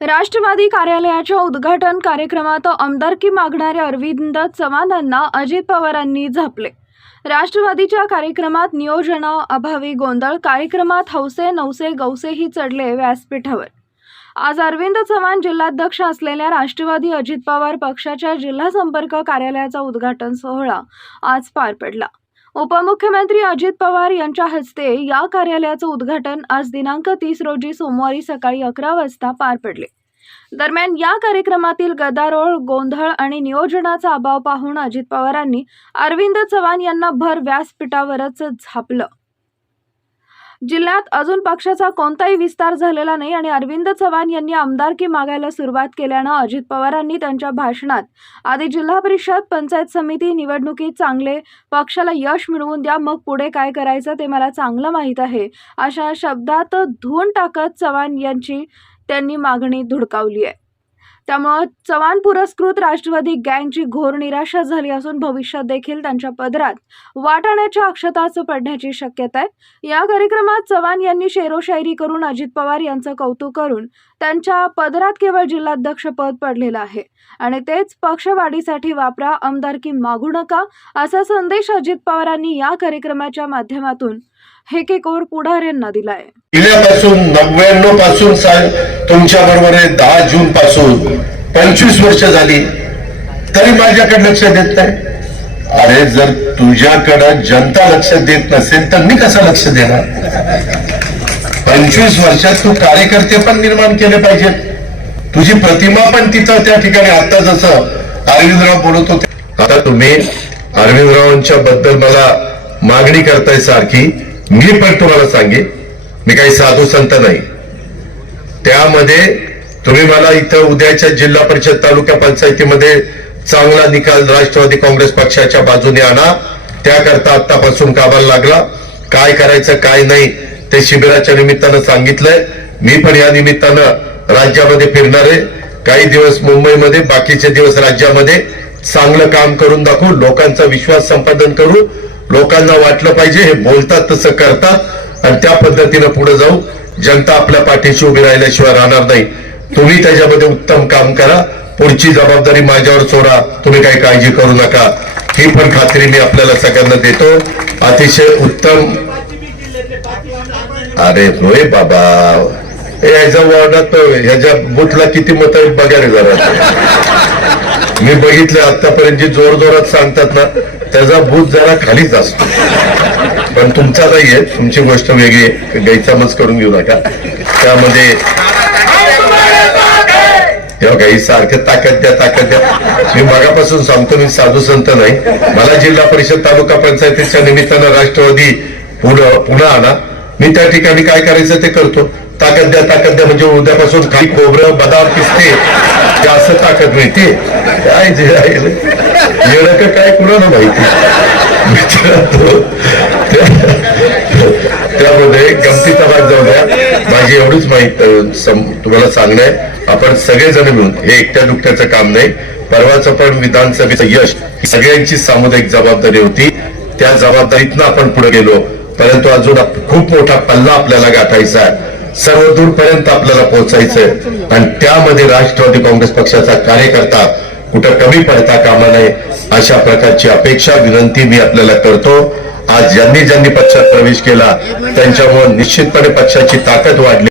राष्ट्रवादी कार्यालयाच्या उद्घाटन कार्यक्रमात आमदारकी मागणाऱ्या अरविंद चव्हाणांना अजित पवारांनी झापले. राष्ट्रवादीच्या कार्यक्रमात नियोजना अभावी गोंधळ कार्यक्रमात हौसे नवसे गौसेही चढले व्यासपीठावर. आज अरविंद चव्हाण जिल्हाध्यक्ष असलेल्या राष्ट्रवादी अजित पवार पक्षाच्या जिल्हा संपर्क कार्यालयाचा उद्घाटन सोहळा आज पार पडला. उपमुख्यमंत्री अजित पवार यांच्या हस्ते या कार्यालयाचं उद्घाटन आज दिनांक तीस रोजी सोमवारी सकाळी अकरा वाजता पार पडले. दरम्यान या कार्यक्रमातील गदारोळ गोंधळ आणि नियोजनाचा अभाव पाहून अजित पवारांनी अरविंद चव्हाण यांना भर व्यासपीठावरच झापलं. जिल्ह्यात अजून पक्षाचा कोणताही विस्तार झालेला नाही आणि अरविंद चव्हाण यांनी आमदारकी मागायला सुरुवात केल्यानं अजित पवारांनी त्यांच्या भाषणात आधी जिल्हा परिषद पंचायत समिती निवडणुकीत चांगले पक्षाला यश मिळवून द्या मग पुढे काय करायचं ते मला चांगलं माहीत आहे अशा शब्दात धुवून टाकत चव्हाण यांची त्यांनी मागणी धुडकावली आहे. त्यामुळं चव्हाण पुरस्कृत राष्ट्रवादी गँगची घोर निराशा झाली असून भविष्यात देखील त्यांच्या पदरात वाटाण्याच्या अक्षताच पडण्याची शक्यता आहे. या कार्यक्रमात चव्हाण यांनी शेरोशायरी करून अजित पवार यांचं कौतुक करून त्यांच्या पदरात केवळ जिल्हाध्यक्ष पद पडलेलं आहे. आणि तेच पक्षवाढीसाठी वापरा आमदारकी मागू नका असा संदेश अजित पवारांनी या कार्यक्रमाच्या माध्यमातून हेकेकोर पुढाऱ्यांना दिलाय. पहिल्यापासून नव्याण्णवपासून तुमच्या बरोबर आहे दहा जून पासून. पंचवीस वर्ष झाली. तरी माझ्याकडे लक्ष देत नाही. अरे जर तुझ्याकडं जनता लक्ष देत नसेल तर मी कसं लक्ष देणार? पंचवीस वर्षात तू कार्यकर्ते पण निर्माण केले पाहिजेत. तुझी प्रतिमा पण तिथं त्या ठिकाणी आता जसं अरविंदराव बोलत होते. आता तुम्ही अरविंदरावांच्या बद्दल मला मागणी करताय सारखी. मी पण तुम्हाला सांगेन. मी काही साधू संत नाही. त्यामध्ये तुम्ही मला इथं उद्याच्या जिल्हा परिषद तालुका पंचायतीमध्ये चांगला निकाल राष्ट्रवादी काँग्रेस पक्षाच्या बाजूने आणा. त्याकरता आतापासून कामाला लागला. काय करायचं काय नाही ते शिबिराच्या निमित्तानं सांगितलंय. मी पण या निमित्तानं राज्यामध्ये फिरणार आहे. काही दिवस मुंबईमध्ये बाकीचे दिवस राज्यामध्ये चांगलं काम करून दाखवू. लोकांचा विश्वास संपादन करू. लोकांना वाटलं पाहिजे हे बोलतात तसं करतात. आणि त्या पद्धतीनं पुढे जाऊ जनता आपल्या पाठीशी उभी राहिल्याशिवाय राहणार नाही. तुम्ही त्याच्यामध्ये उत्तम काम करा. पुढची जबाबदारी माझ्यावर सोडा. तुम्ही काही काळजी करू नका. ही पण खात्री मी आपल्याला सगळ्यांना देतो. अतिशय उत्तम. अरे होय बाबा. ए, ह्याच्या वॉर्डात ह्याच्या बुथला किती मत आहेत बघा रे जरा. मी बघितलं आतापर्यंत जी जोर जोरात सांगतात ना त्याचा बूथ जरा खालीच असतो. पण तुमचा नाहीये. तुमची गोष्ट वेगळी आहे. गैरसमज करून घेऊ नका. त्यामध्ये तेव्हा काही सारखं ताकद द्या ताकद द्या. मी मगापासून सांगतो मी साधू संत नाही. मला जिल्हा परिषद तालुका पंचायतीच्या निमित्तानं राष्ट्रवादी पुढं पुन्हा आणा. मी त्या ठिकाणी काय करायचं ते करतो. ताकद द्या ताकद द्या म्हणजे उद्यापासून काही खोबरं बदाम पिसते. जास्त ताकद मिळते काय जे आहे येणं काय कुणाला माहिती? मित्रांनो, त्यामध्ये गमतीचा भाग जाऊ द्या. माझी एवढीच माहीत तुम्हाला सांगणं. आहे आपण सगळेजण मिळून हे एकट्या दुकट्याचं काम नाही. परवाचं पण विधानसभेचं यश सगळ्यांची सामुदायिक जबाबदारी होती. त्या जबाबदारीतनं आपण पुढे गेलो. परंतु अजून खूप मोठा पल्ला आपल्याला गाठायचा आहे. सर्व दूरपर्यंत आपल्याला पोहोचायचंय. आणि त्यामध्ये राष्ट्रवादी काँग्रेस पक्षाचा कार्यकर्ता कुठं कमी पडता कामा नये अशा प्रकारची अपेक्षा विनंती मी आपल्याला करतो. आज ज्यांनी ज्यांनी पक्षात प्रवेश केला त्यांच्यामुळे निश्चितपणे पक्षाची ताकद वाढली.